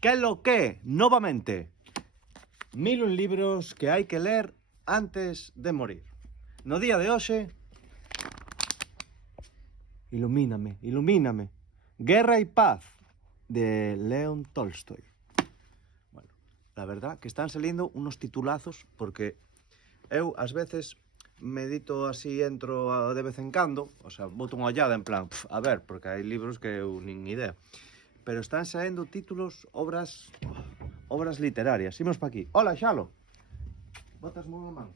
¿Qué lo que? Novamente, 1001 libros que hai que ler antes de morir. No día de hoxe, ilumíname. Guerra y paz, de León Tolstoy. Bueno, la verdad que están saliendo unos titulazos, porque eu ás veces medito así, entro de vez en cando, o sea, boto unha ollada en plan, a ver, porque hai libros que eu nin idea. Pero están saindo títulos, obras literarias. Imos pa aquí. Hola, Xalo. Botas moi a man.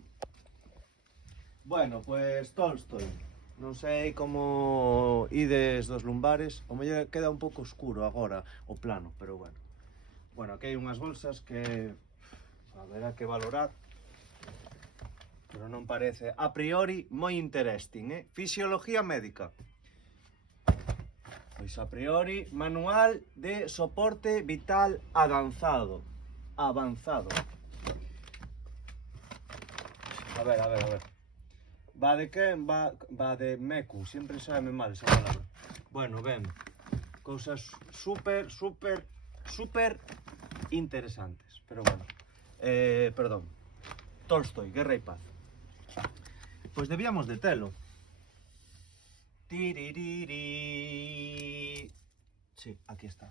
Bueno, pues Tolstoy. Non sei como ides dos lumbares. O mellor queda un pouco oscuro agora o plano, pero bueno. Bueno, aquí hai unhas bolsas que haberá que valorar, pero non parece a priori moi interesting, Fisiología médica. Pois a priori, manual de soporte vital avanzado. Avanzado. A ver. Va de quen? Va de mecu. Sempre sabe mal esa palabra. Bueno, ben. Cousas super interesantes. Pero bueno. Perdón. Tolstoy, Guerra y paz. Pois debíamos de telo. Tiririri. Sí, aquí está.